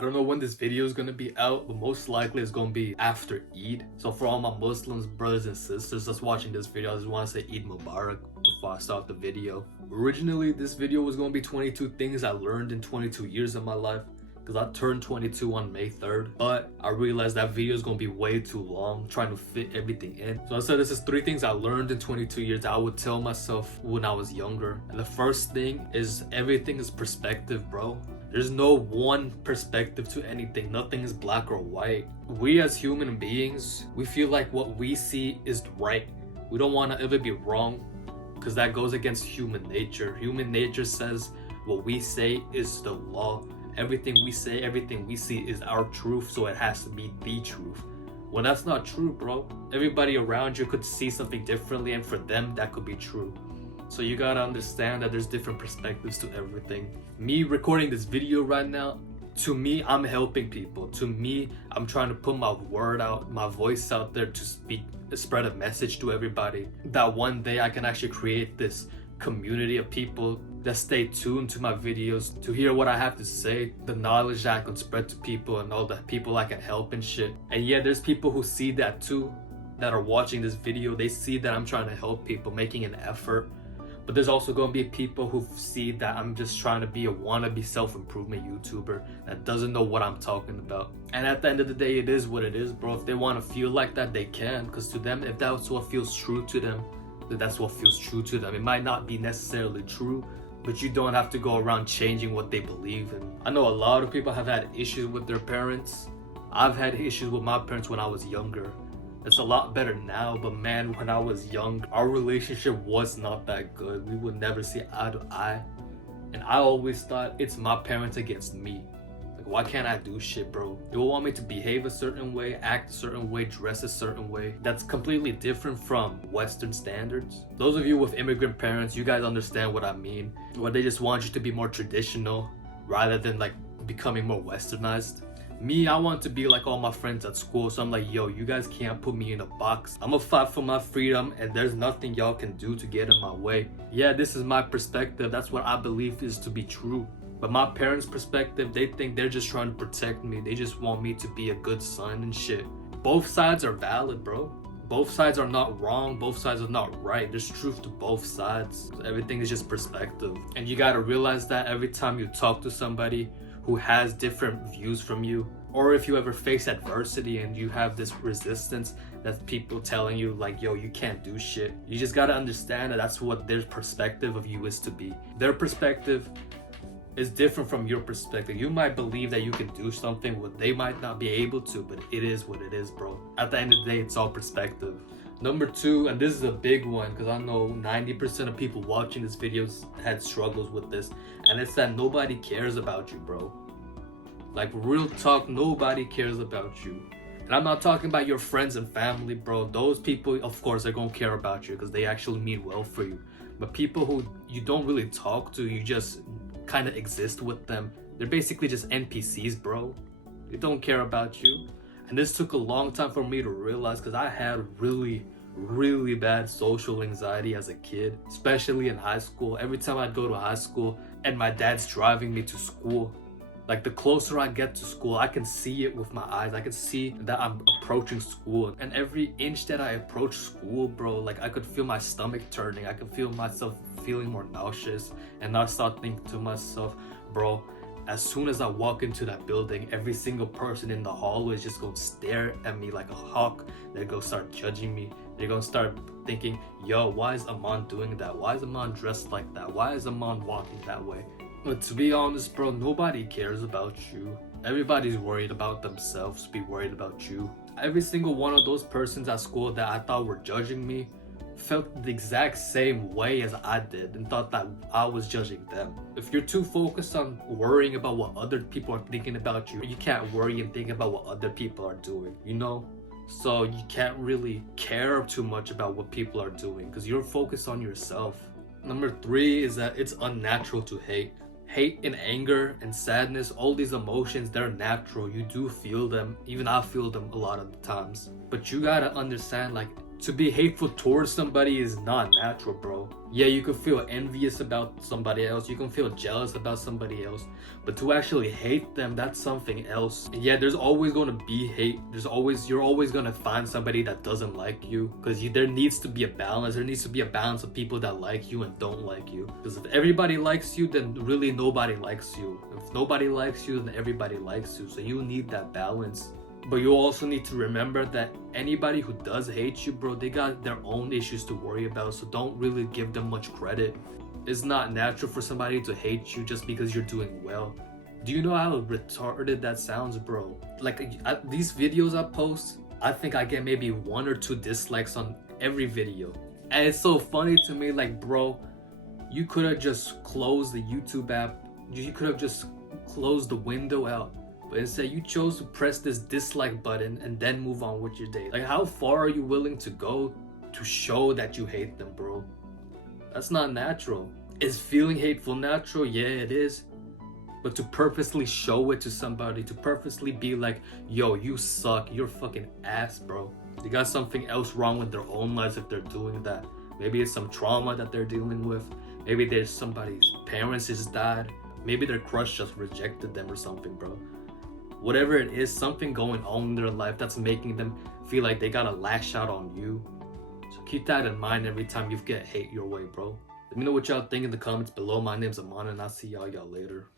I don't know when this video is gonna be out, but most likely it's gonna be after Eid. So for all my Muslims brothers and sisters that's watching this video, I just want to say Eid Mubarak before I start the video. Originally, this video was gonna be 22 things I learned in 22 years of my life, because I turned 22 on May 3rd, but I realized that video is gonna be way too long trying to fit everything in. So I said this is 3 things I learned in 22 years that I would tell myself when I was younger. And the first thing is everything is perspective, bro. There's no one perspective to anything. Nothing is black or white. We as human beings, we feel like what we see is right. We don't want to ever be wrong, because that goes against human nature. Human nature says what we say is the law. Everything we say, everything we see is our truth, so it has to be the truth. Well, that's not true, bro. Everybody around you could see something differently, and for them, that could be true. So you gotta understand that there's different perspectives to everything. Me recording this video right now, to me, I'm helping people. To me, I'm trying to put my word out, my voice out there to spread a message to everybody. That one day I can actually create this community of people that stay tuned to my videos to hear what I have to say, the knowledge that I can spread to people and all the people I can help and shit. And yeah, there's people who see that too, that are watching this video. They see that I'm trying to help people, making an effort. But there's also going to be people who see that I'm just trying to be a wannabe self-improvement YouTuber that doesn't know what I'm talking about. And at the end of the day, it is what it is, bro. If they want to feel like that, they can. Because to them, if that's what feels true to them, then that's what feels true to them. It might not be necessarily true, but you don't have to go around changing what they believe in. I know a lot of people have had issues with their parents. I've had issues with my parents when I was younger. It's a lot better now, but man, when I was young, our relationship was not that good. We would never see eye to eye. And I always thought it's my parents against me. Like, why can't I do shit, bro? They will want me to behave a certain way, act a certain way, dress a certain way. That's completely different from Western standards. Those of you with immigrant parents, you guys understand what I mean. Where they just want you to be more traditional rather than like becoming more westernized. Me, I want to be like all my friends at school, so I'm like, yo, you guys can't put me in a box. I'm gonna fight for my freedom, and there's nothing y'all can do to get in my way. Yeah, this is my perspective. That's what I believe is to be true. But my parents' perspective, they think they're just trying to protect me. They just want me to be a good son and shit. Both sides are valid, bro. Both sides are not wrong. Both sides are not right. There's truth to both sides. Everything is just perspective. And you gotta realize that every time you talk to somebody who has different views from you, or if you ever face adversity and you have this resistance that's people telling you like, yo, you can't do shit, you just gotta understand that that's what their perspective of you is to be. Their perspective is different from your perspective. You might believe that you can do something what they might not be able to, but it is what it is, bro. At the end of the day, it's all perspective. Number 2, and this is a big one because I know 90% of people watching this video had struggles with this, and it's that nobody cares about you, bro. Like, real talk, nobody cares about you. And I'm not talking about your friends and family, bro. Those people, of course, they're gonna care about you because they actually mean well for you. But people who you don't really talk to, you just kind of exist with them, they're basically just NPCs, bro. They don't care about you. And this took a long time for me to realize because I had really bad social anxiety as a kid, especially in high school. Every time I'd go to high school and my dad's driving me to school, like the closer I get to school, I can see it with my eyes. I can see that I'm approaching school. And every inch that I approach school, bro, like I could feel my stomach turning. I could feel myself feeling more nauseous. And I start thinking to myself, bro, as soon as I walk into that building, every single person in the hallway is just gonna stare at me like a hawk. They're gonna start judging me. They're gonna start thinking, yo, why is Aman doing that? Why is Aman dressed like that? Why is Aman walking that way? But to be honest, bro, nobody cares about you. Everybody's worried about themselves, be worried about you. Every single one of those persons at school that I thought were judging me felt the exact same way as I did and thought that I was judging them. If you're too focused on worrying about what other people are thinking about you, you can't worry and think about what other people are doing, you know? So you can't really care too much about what people are doing because you're focused on yourself. Number 3 is that it's unnatural to hate. Hate and anger and sadness, all these emotions, they're natural. You do feel them. Even I feel them a lot of the times. But you gotta understand, like, To be hateful towards somebody is not natural, bro. Yeah, you can feel envious about somebody else, you can feel jealous about somebody else, but to actually hate them, that's something else. And yeah, there's always going to be hate. You're always going to find somebody that doesn't like you, because there needs to be a balance. There needs to be a balance of people that like you and don't like you. Because if everybody likes you, then really nobody likes you. If nobody likes you, then everybody likes you. So you need that balance. But you also need to remember that anybody who does hate you, bro, they got their own issues to worry about, so don't really give them much credit. It's not natural for somebody to hate you just because you're doing well. Do you know how retarded that sounds, bro? Like, these videos I post, I think I get maybe 1 or 2 dislikes on every video. And it's so funny to me, like, bro, you could have just closed the YouTube app. You could have just closed the window out. But instead, you chose to press this dislike button and then move on with your day. Like, how far are you willing to go to show that you hate them, bro? That's not natural. Is feeling hateful natural? Yeah, it is. But to purposely show it to somebody, to purposely be like, yo, you suck, you're fucking ass, bro. They got something else wrong with their own lives if they're doing that. Maybe it's some trauma that they're dealing with. Maybe there's somebody's parents just died. Maybe their crush just rejected them or something, bro. Whatever it is, something going on in their life that's making them feel like they gotta lash out on you. So keep that in mind every time you get hate your way, bro. Let me know what y'all think in the comments below. My name's Amon, and I'll see y'all later.